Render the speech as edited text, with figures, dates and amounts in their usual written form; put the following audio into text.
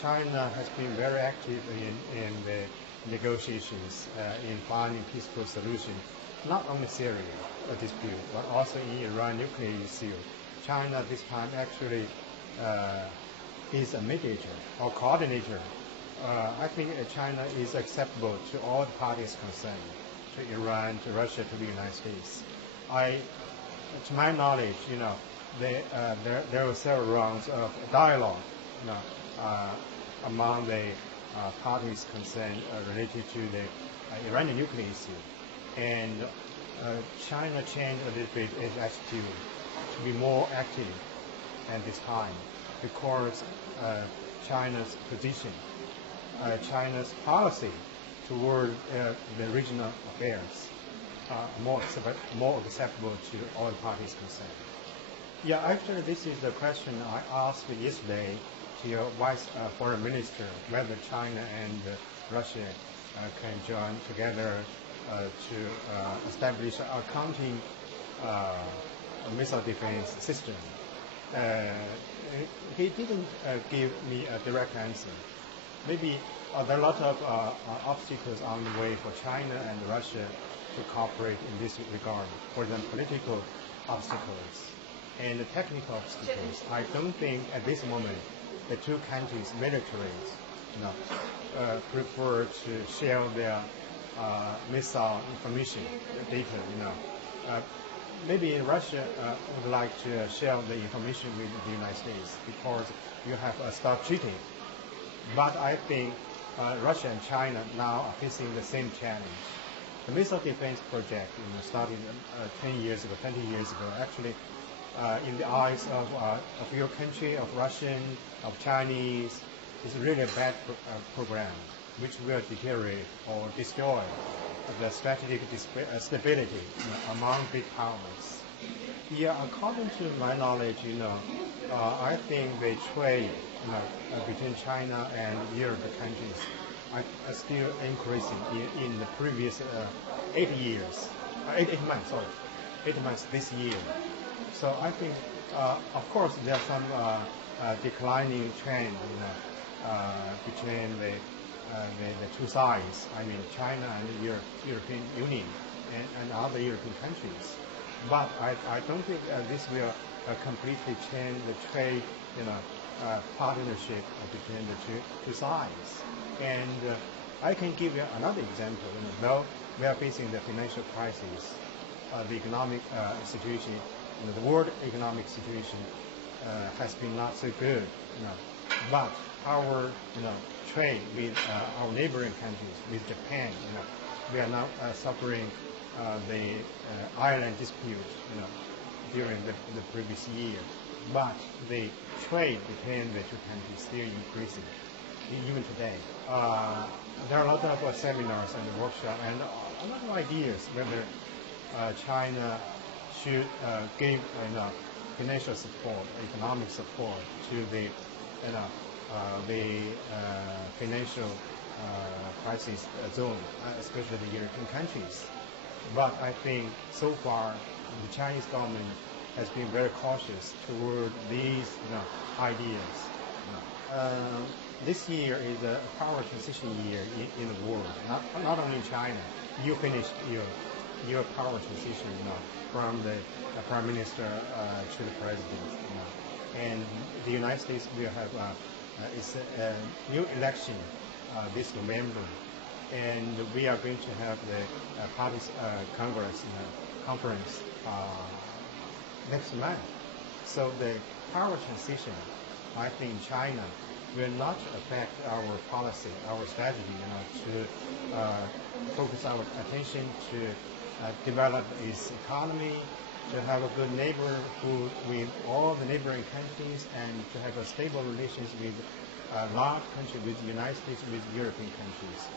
China has been very active in the negotiations in finding peaceful solution, not only Syria dispute, but also in Iran nuclear issue. China this time actually is a mediator or coordinator. I think China is acceptable to all the parties concerned, to Iran, to Russia, to the United States. To my knowledge, there were several rounds of dialogue, among the parties concerned related to the Iranian nuclear issue, and China changed a little bit its attitude to be more active at this time because China's position, China's policy toward the regional affairs more acceptable to all parties concerned. Yeah, actually, this is the question I asked yesterday to your Vice Foreign Minister, whether China and Russia can join together to establish a counting missile defense system. He didn't give me a direct answer. Maybe there are a lot of obstacles on the way for China and Russia to cooperate in this regard. For example, political obstacles and the technical obstacles. I don't think at this moment the two countries' militaries prefer to share their missile information data. Maybe Russia would like to share the information with the United States because you have a stop cheating. But I think Russia and China now are facing the same challenge. The missile defense project started 10 years ago, 20 years ago, actually in the eyes of your country, of Russian, of Chinese, is really a bad program which will deteriorate or destroy the strategic stability among big powers. Yeah, according to my knowledge, I think the trade between China and European countries are still increasing in the previous 8 months this year. So I think, of course, there's some declining trend between the two sides. I mean, China and the European Union and other European countries. But I don't think this will completely change the trade, partnership between the two sides. And I can give you another example. Though we are facing the financial crisis, the economic situation, the world economic situation has been not so good. But our trade with our neighboring countries, with Japan, we are now suffering the island dispute, during the previous year. But the trade between the two countries is still increasing, even today. There are a lot of seminars and workshops and a lot of ideas whether China should give financial support, economic support to the financial crisis zone, especially the European countries. But I think so far the Chinese government has been very cautious toward these ideas. This year is a power transition year in the world, not only in China. You finished your power transition, from the prime minister to the president, and the United States will have a new election this November, and we are going to have the parties conference next month. So the power transition, I think, in China will not affect our policy, our strategy, to focus our attention to develop its economy, to have a good neighborhood with all the neighboring countries, and to have a stable relations with large countries, with the United States, with European countries.